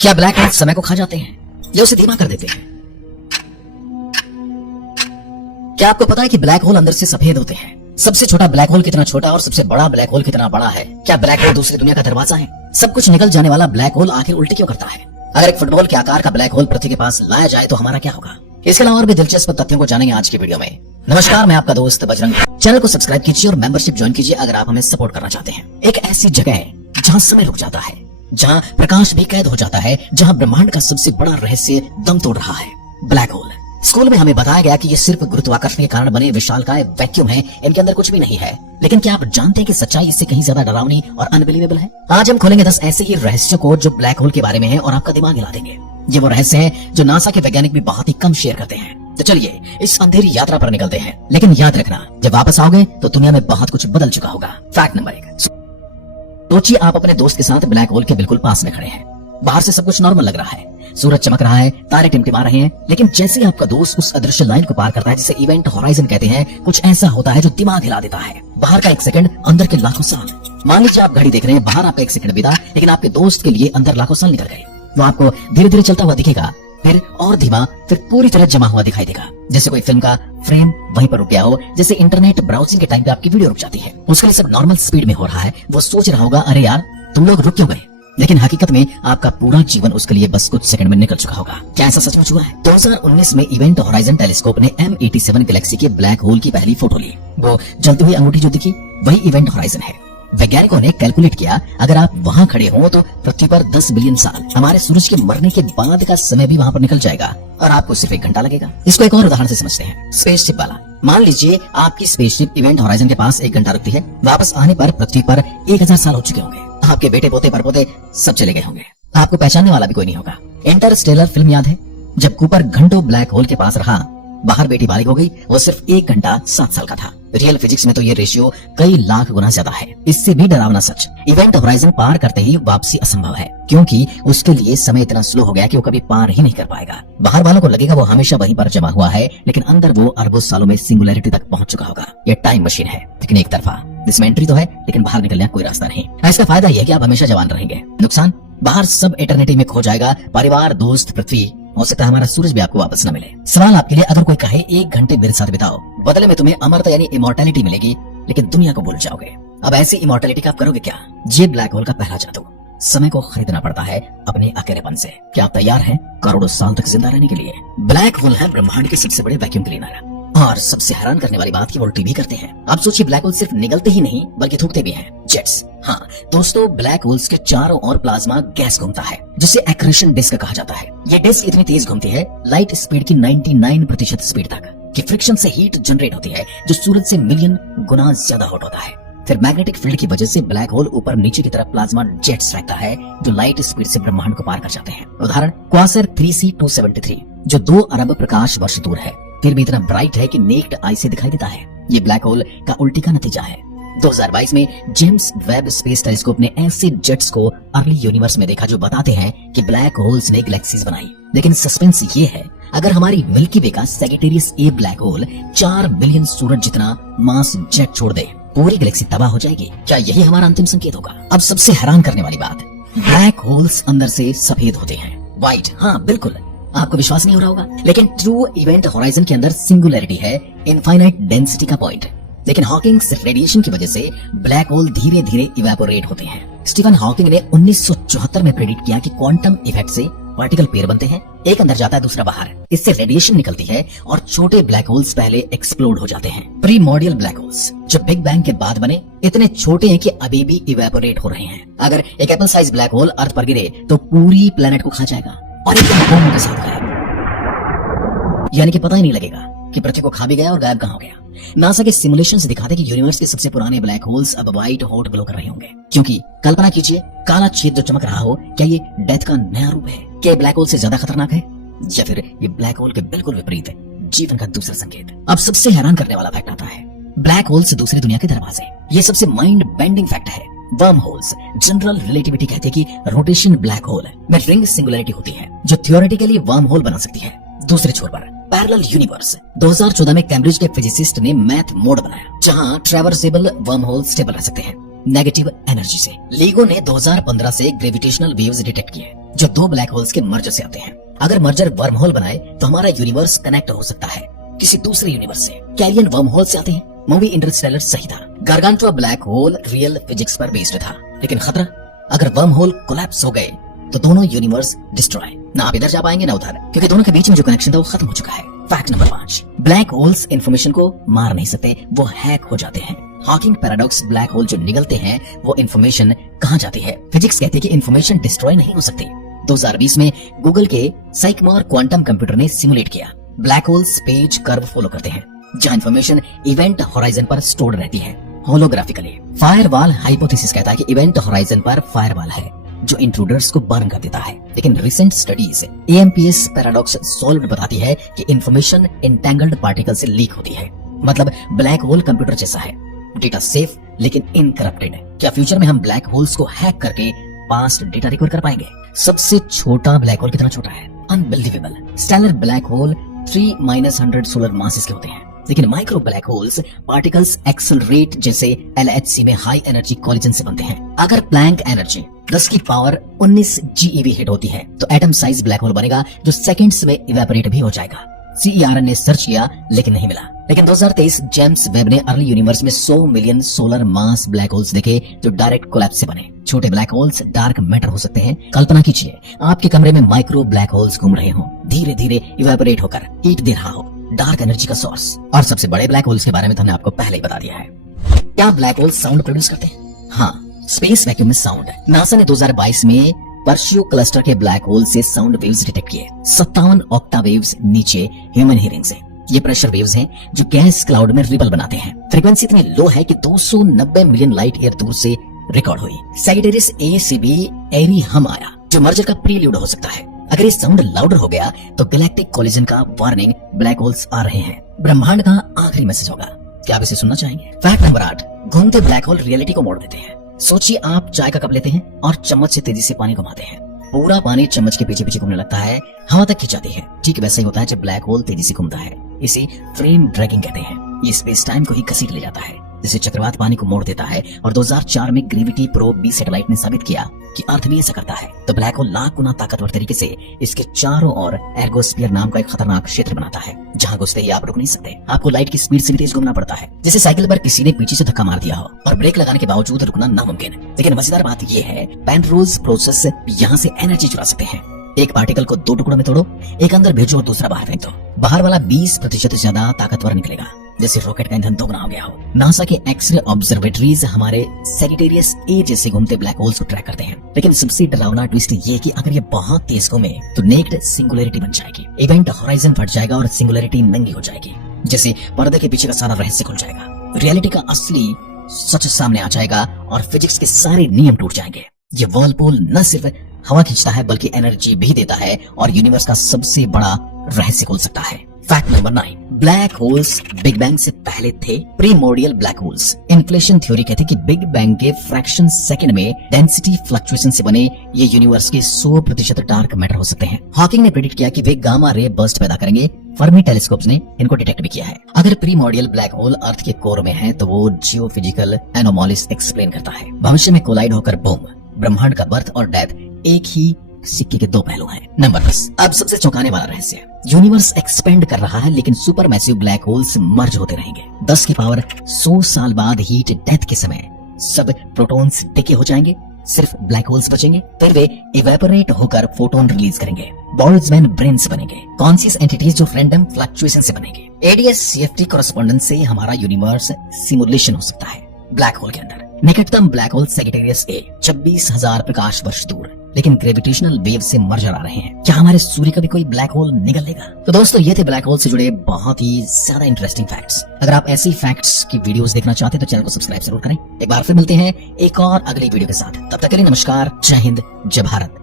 क्या black hole समय को खा जाते हैं या उसे धीमा कर देते हैं? क्या आपको पता है कि ब्लैक होल अंदर से सफेद होते हैं? सबसे छोटा ब्लैक होल कितना छोटा और सबसे बड़ा ब्लैक होल कितना बड़ा है? क्या ब्लैक होल दूसरी दुनिया का दरवाजा है? सब कुछ निकल जाने वाला ब्लैक होल आखिर उल्टी क्यों करता है? अगर एक फुटबॉल के आकार का ब्लैक होल पृथ्वी के पास लाया जाए तो हमारा क्या होगा? इसके अलावा और भी दिलचस्प तथ्यों को जानेंगे आज की वीडियो में। नमस्कार, मैं आपका दोस्त बजरंग। चैनल को सब्सक्राइब कीजिए और मेंबरशिप ज्वाइन कीजिए अगर आप हमें सपोर्ट करना चाहते हैं। एक ऐसी जगह है जहाँ समय रुक जाता है, जहाँ प्रकाश भी कैद हो जाता है, जहाँ ब्रह्मांड का सबसे बड़ा रहस्य दम तोड़ रहा है, ब्लैक होल। स्कूल में हमें बताया गया कि ये सिर्फ गुरुत्वाकर्षण के कारण बने विशालकाय वैक्यूम है, इनके अंदर कुछ भी नहीं है। लेकिन क्या आप जानते हैं कि सच्चाई इससे कहीं ज्यादा डरावनी और अनबिलीवेबल है? आज हम खोलेंगे 10 ऐसे ही रहस्यों को जो ब्लैक होल के बारे में है और आपका दिमाग हिला देंगे। ये वो रहस्य हैं जो नासा के वैज्ञानिक भी बहुत ही कम शेयर करते हैं। तो चलिए इस अंधेरी यात्रा पर निकलते हैं। लेकिन याद रखना, जब वापस आओगे तो दुनिया में बहुत कुछ बदल चुका होगा। Fact number 1। सोचिए आप अपने दोस्त के साथ ब्लैक होल के बिल्कुल पास में खड़े हैं। बाहर से सब कुछ नॉर्मल लग रहा है, सूरज चमक रहा है, तारे टिमटिमा रहे हैं, लेकिन जैसे ही आपका दोस्त उस अदृश्य लाइन को पार करता है जिसे इवेंट होराइजन कहते हैं, कुछ ऐसा होता है जो दिमाग हिला देता है। बाहर का 1 सेकंड, अंदर के लाखों साल। मान लीजिए आप घड़ी देख रहे हैं, बाहर आपका 1 सेकंड बीता, लेकिन आपके दोस्त के लिए अंदर लाखों साल निकल गए। वो आपको धीरे धीरे चलता हुआ दिखेगा, फिर और धीमा, फिर पूरी तरह जमा हुआ दिखाई देगा, जैसे कोई फिल्म का फ्रेम वहीं पर रुक गया हो, जैसे इंटरनेट ब्राउजिंग के टाइम पे आपकी वीडियो रुक जाती है। उसके लिए सब नॉर्मल स्पीड में हो रहा है। वो सोच रहा होगा, अरे यार तुम लोग रुक क्यों गए? लेकिन हकीकत में आपका पूरा जीवन उसके लिए बस कुछ सेकंड में निकल चुका होगा। क्या ऐसा सचमुच हुआ है? 2019 में इवेंट होराइजन टेलीस्कोप ने M87 गैलेक्सी के ब्लैक होल की पहली फोटो ली। वो जलती हुई अंगूठी जो दिखी वही इवेंट होराइजन है। वैज्ञानिकों ने कैलकुलेट किया, अगर आप वहां खड़े हो तो पृथ्वी पर 10 बिलियन साल, हमारे सूरज के मरने के बाद का समय भी वहां पर निकल जाएगा और आपको सिर्फ 1 घंटा लगेगा। इसको एक और उदाहरण से समझते हैं, स्पेसशिप वाला। मान लीजिए आपकी स्पेसशिप इवेंट होराइजन के पास 1 घंटा रुकती है। वापस आने पर पृथ्वी पर 1000 साल हो चुके होंगे। आपके बेटे पोते परपोते सब चले गए होंगे। आपको पहचानने वाला भी कोई नहीं होगा। इंटरस्टेलर फिल्म याद है? जब कूपर घंटों ब्लैक होल के पास रहा, बाहर बेटी बालिग हो गई, वो सिर्फ 1 घंटा 7 साल का था। रियल फिजिक्स में तो ये रेशियो कई लाख गुना ज्यादा है। इससे भी डरावना सच, इवेंट होराइजन पार करते ही वापसी असंभव है, क्योंकि उसके लिए समय इतना स्लो हो गया कि वो कभी पार ही नहीं कर पाएगा। बाहर वालों को लगेगा वो हमेशा वहीं पर जमा हुआ है, लेकिन अंदर वो अरबों सालों में सिंगुलैरिटी तक पहुंच चुका होगा। ये टाइम मशीन है, लेकिन एक तरफा। इसमें एंट्री तो है, लेकिन बाहर निकलने का कोई रास्ता नहीं। इसका फायदा यह है कि आप हमेशा जवान रहेंगे। नुकसान, बाहर सब एटर्निटी में खो जाएगा, परिवार, दोस्त, पृथ्वी, हो सकता है हमारा सूरज भी आपको वापस न मिले। सवाल आपके लिए, अगर कोई कहे 1 घंटे मेरे साथ बिताओ, बदले में तुम्हें अमरता यानी इमॉर्टैलिटी मिलेगी, लेकिन दुनिया को भूल जाओगे। अब ऐसी इमॉर्टैलिटी का आप करोगे क्या? ये ब्लैक होल का पहला जादू। समय को खरीदना पड़ता है अपने अकेलेपन से। क्या आप तैयार हैं करोड़ों साल तक जिंदा रहने के लिए? ब्लैक होल है ब्रह्मांड के सबसे बड़े वैक्यूम क्लीनर। और सबसे हैरान करने वाली बात कि वो उल्टी भी करते हैं। आप सोचिए, ब्लैक होल सिर्फ निगलते ही नहीं बल्कि थूकते भी हैं, जेट्स। हाँ दोस्तों, ब्लैक होल्स के चारों ओर प्लाज्मा गैस घूमता है, जिसे एक्रेशन डिस्क कहा जाता है। ये डिस्क इतनी तेज घूमती है, लाइट स्पीड की 99% स्पीड तक, कि फ्रिक्शन से हीट जनरेट होती है, जो सूरज से मिलियन गुना ज्यादा हॉट होता है। फिर मैग्नेटिक फील्ड की वजह से ब्लैक होल ऊपर नीचे की तरफ प्लाज्मा जेट्स रखता है, जो लाइट स्पीड से ब्रह्मांड को पार कर जाते हैं। उदाहरण, क्वासर 3C273, जो 2 अरब प्रकाश वर्ष दूर है, फिर भी इतना ब्राइट है कि नेक्ड आई से दिखाई देता है। ये ब्लैक होल का उल्टी का नतीजा है। 2022 में जेम्स वेब स्पेस टेलीस्कोप ने ऐसे जेट्स को अर्ली यूनिवर्स में देखा जो बताते हैं कि ब्लैक होल्स ने गैलेक्सीज बनाई। लेकिन सस्पेंस ये है, अगर हमारी मिल्की वे का Sagittarius A black hole 4 billion सूरज जितना मास जेट छोड़ दे, पूरी गैलेक्सी तबाह हो जाएगी। क्या यही हमारा अंतिम संकेत होगा? अब सबसे हैरान करने वाली बात, ब्लैक होल्स अंदर से सफेद होते हैं, व्हाइट। हाँ बिल्कुल, आपको विश्वास नहीं हो रहा होगा, लेकिन ट्रू इवेंट होराइजन के अंदर सिंगुलैरिटी है, इनफाइनाइट डेंसिटी का पॉइंट। लेकिन हॉकिंग्स रेडिएशन की वजह से ब्लैक होल धीरे धीरे इवेपोरेट होते हैं। स्टीफन हॉकिंग ने 1974 में प्रेडिक्ट किया कि क्वांटम इफेक्ट से पार्टिकल पेयर बनते हैं, एक अंदर जाता है दूसरा बाहर। इससे रेडिएशन निकलती है और छोटे ब्लैक होल्स पहले एक्सप्लोड हो जाते हैं। प्रीमोर्डियल ब्लैक होल्स जो बिग बैंग के बाद बने, इतने छोटे हैं कि अभी भी इवेपोरेट हो रहे हैं। अगर एक apple size black hole earth पर गिरे तो पूरी प्लेनेट को खा जाएगा और एकदम बूम के साथ गायब, यानी कि पता ही नहीं लगेगा कि पृथ्वी को खा भी गया और गायब कहां हो गया। नासा के सिमुलेशंस दिखाते कि यूनिवर्स के सबसे पुराने ब्लैक होल्स अब व्हाइट हॉट ग्लो कर रहे होंगे। क्योंकि कल्पना कीजिए, काला छेद जो चमक रहा हो, क्या ये डेथ का नया रूप है? क्या ब्लैक होल से ज्यादा खतरनाक है, या फिर ये ब्लैक होल के बिल्कुल विपरीत है, जीवन का दूसरा संकेत? अब सबसे हैरान करने वाला फैक्ट आता है, ब्लैक होल से दूसरी दुनिया के दरवाजे। ये सबसे माइंड बेंडिंग फैक्ट है। वर्म होल्स, जनरल रिलेटिविटी कहते हैं कि रोटेशन ब्लैक होल में रिंग सिंगुलैरिटी होती है, जो थियोरेटिकली वर्म होल बना सकती है। दूसरे छोर पर पैरेलल यूनिवर्स, 2014 में कैम्ब्रिज के फिजिसिस्ट ने मैथ मोड बनाया, जहां ट्रैवर्सेबल वर्म होल स्टेबल रह सकते हैं नेगेटिव एनर्जी से। लीगो ने 2015 से ग्रेविटेशनल वेव्स डिटेक्ट किए, जो दो ब्लैक होल्स के मर्जर से आते हैं। अगर मर्जर वर्म होल बनाए तो हमारा यूनिवर्स कनेक्ट हो सकता है किसी दूसरे यूनिवर्स से। कैलियन वर्म होल से आते हैं। मूवी इंटरस्टेलर सही था। गारगांटुआ ब्लैक होल रियल फिजिक्स पर बेस्ड था, लेकिन खतरा अगर वर्म होल कोलैप्स हो गए तो दोनों यूनिवर्स डिस्ट्रॉय। ना आप इधर जा पाएंगे ना उधर, क्योंकि दोनों के बीच में जो कनेक्शन था वो खत्म हो चुका है। Fact number 5, black holes information को मार नहीं सकते, वो हैक हो जाते हैं। हॉकिंग पैराडॉक्स, ब्लैक होल जो निगलते हैं वो इंफॉर्मेशन कहाँ जाती है? फिजिक्स कहती है कि इंफॉर्मेशन डिस्ट्रॉय नहीं हो सकती। 2020 में गूगल के साइकमोर क्वांटम कंप्यूटर ने सिमुलेट किया। Black holes page curve follow करते हैं जहां इंफॉर्मेशन इवेंट होराइजन पर स्टोर्ड रहती है होलोग्राफिकली। फायरवॉल हाइपोथेसिस कहता है कि इवेंट होराइजन पर फायरवॉल है जो इंट्रूडर्स को बर्न कर देता है, लेकिन recent studies amps paradox solved बताती है कि इंफॉर्मेशन एंटेंगल्ड पार्टिकल से लीक होती है। मतलब ब्लैक होल कंप्यूटर जैसा है, डेटा सेफ लेकिन इनकरप्टेड। क्या फ्यूचर में हम ब्लैक होल्स को हैक करके पास्ट डेटा रिकवर कर पाएंगे? सबसे छोटा ब्लैक होल कितना छोटा है? Unbelievable. Stellar black hole 3-100 solar masses के होते हैं, लेकिन micro black holes particles accelerate जैसे LHC में हाई एनर्जी कॉलिजन से बनते हैं। अगर प्लैंक एनर्जी 10 की पावर 19 GeV हिट होती है तो एटम साइज ब्लैक होल बनेगा जो सेकंड्स में इवेपोरेट भी हो जाएगा। CERN ने सर्च किया लेकिन नहीं मिला, लेकिन 2023 जेम्स वेब ने अर्ली यूनिवर्स में 100 मिलियन सोलर मास ब्लैक होल्स देखे जो डायरेक्ट कोलैप्स से बने। छोटे ब्लैक होल्स डार्क मैटर हो सकते हैं। कल्पना कीजिए आपके कमरे में माइक्रो ब्लैक होल्स घूम रहे हो, धीरे धीरे इवेपोरेट होकर हीट दे रहा हो, डार्क एनर्जी का सोर्स। और सबसे बड़े ब्लैक होल्स के बारे में तो हमने आपको पहले ही बता दिया है। क्या ब्लैक होल्स साउंड प्रोड्यूस करते हैं? हाँ, स्पेस वैक्यूम में साउंड। नासा ने 2022 में पर्शियो क्लस्टर के ब्लैक होल से साउंड वेव्स डिटेक्ट किए। 57 ऑक्टा वेव्स नीचे ह्यूमन हियरिंग से। ये प्रेशर वेव्स हैं जो गैस क्लाउड में रिपल बनाते हैं। फ्रीक्वेंसी इतनी लो है कि 290 मिलियन लाइट ईयर दूर से रिकॉर्ड हुई। सैजिटेरियस A से भी एरी हम आया जो मर्जर का प्रील्यूड हो सकता है। अगर ये साउंड लाउडर हो गया तो गैलेक्टिक कोलिजन का वार्निंग, ब्लैक होल्स आ रहे हैं। ब्रह्मांड का आखिरी मैसेज होगा। क्या आप इसे सुनना चाहेंगे? फैक्ट नंबर 8, घूमते ब्लैक होल रियलिटी को मोड़ देते हैं। सोचिए आप चाय का कप लेते हैं और चम्मच से तेजी से पानी घुमाते हैं। पूरा पानी चम्मच के पीछे पीछे घूमने लगता है, हवा तक खिंचाती है। ठीक वैसा ही होता है जब ब्लैक होल तेजी से घूमता है। इसे फ्रेम ड्रैगिंग कहते हैं। ये स्पेस टाइम को ही घसीट ले जाता है, जिसे चक्रवात पानी को मोड़ देता है। और 2004 में ग्रेविटी प्रोब B सैटेलाइट ने साबित किया कि अर्थ भी ऐसा करता है। तो ब्लैक होल लाख गुना ताकतवर तरीके से इसके चारों ओर एर्गोस्फीयर नाम का एक खतरनाक क्षेत्र बनाता है जहां घुसते ही आप रुक नहीं सकते। आपको लाइट की स्पीड से भी तेज घूमना पड़ता है, जैसे साइकिल पर किसी ने पीछे से धक्का मार दिया हो और ब्रेक लगाने के बावजूद रुकना नामुमकिन है। लेकिन मजेदार बात यह है, पेनरोज प्रोसेस यहाँ से एनर्जी चुरा सकते हैं। एक पार्टिकल को 2 टुकड़ों में तोड़ो, एक अंदर भेजो और दूसरा बाहर फेंक दो। बाहर वाला 20% ज्यादा ताकतवर निकलेगा, जैसे रॉकेट का ईंधन दोगुना हो गया हो। नासा के एक्सरे ऑब्जर्वेटरीज हमारे सैजिटेरियस A जैसे घूमते ब्लैक होल्स को ट्रैक करते हैं। लेकिन सबसे डरावना ट्विस्ट ये कि अगर ये बहुत तेज घूमे तो नेक्ड सिंगुलरिटी बन जाएगी। इवेंट होराइजन फट जाएगा और सिंगुलरिटी नंगी हो जाएगी, जैसे पर्दे के पीछे का सारा रहस्य खुल जाएगा। रियलिटी का असली सच सामने आ जाएगा और फिजिक्स के सारे नियम टूट जाएंगे। ये वर्लपूल न सिर्फ हवा खींचता है बल्कि एनर्जी भी देता है और यूनिवर्स का सबसे बड़ा रहस्य खोल सकता है। Fact number 9, black holes big bang से पहले थे primordial black holes. Inflation theory कहते हैं कि बिग बैंग के फ्रैक्शन सेकंड में डेंसिटी फ्लक्चुएशन से बने ये यूनिवर्स के 100% डार्क मैटर हो सकते हैं। हॉकिंग ने प्रेडिक्ट किया कि वे गामा रे बर्स्ट पैदा करेंगे। फर्मी टेलीस्कोप्स ने इनको डिटेक्ट भी किया है। अगर प्रीमोर्डियल ब्लैक होल अर्थ के कोर में है तो वो जियोफिजिकल एनोमॉलिस एक्सप्लेन करता है। भविष्य में कोलाइड होकर बूम, ब्रह्मांड का बर्थ और डेथ एक ही सिक्के के 2 पहलू हैं। नंबर 10, अब सबसे चौंकाने वाला रहस्य। यूनिवर्स एक्सपेंड कर रहा है लेकिन सुपर मैसिव ब्लैक होल्स मर्ज होते रहेंगे। 10 की पावर 100 साल बाद हीट डेथ के समय सब प्रोटॉन्स डिके हो जाएंगे, सिर्फ ब्लैक होल्स बचेंगे। फिर वे इवेपोरेट होकर फोटोन रिलीज करेंगे। बोल्ट्जमैन ब्रेन्स बनेंगे, कॉन्शियस एंटिटीज जो रैंडम फ्लक्चुएशन से बनेंगे। ADS CFT कॉरेस्पॉन्डेंस से हमारा यूनिवर्स सिमुलेशन हो सकता है ब्लैक होल के अंदर। निकटतम ब्लैक होल सैजिटेरियस A 26,000 प्रकाश वर्ष दूर, लेकिन ग्रेविटेशनल वेव से मर्जर आ रहे हैं। क्या हमारे सूर्य का भी कोई ब्लैक होल निकल लेगा? तो दोस्तों ये थे ब्लैक होल से जुड़े बहुत ही ज्यादा इंटरेस्टिंग फैक्ट्स। अगर आप ऐसी फैक्ट्स की वीडियोस देखना चाहते हैं तो चैनल को सब्सक्राइब जरूर करें। एक बार फिर मिलते हैं एक और अगली वीडियो के साथ। तब तक के लिए नमस्कार, जय हिंद, जय भारत।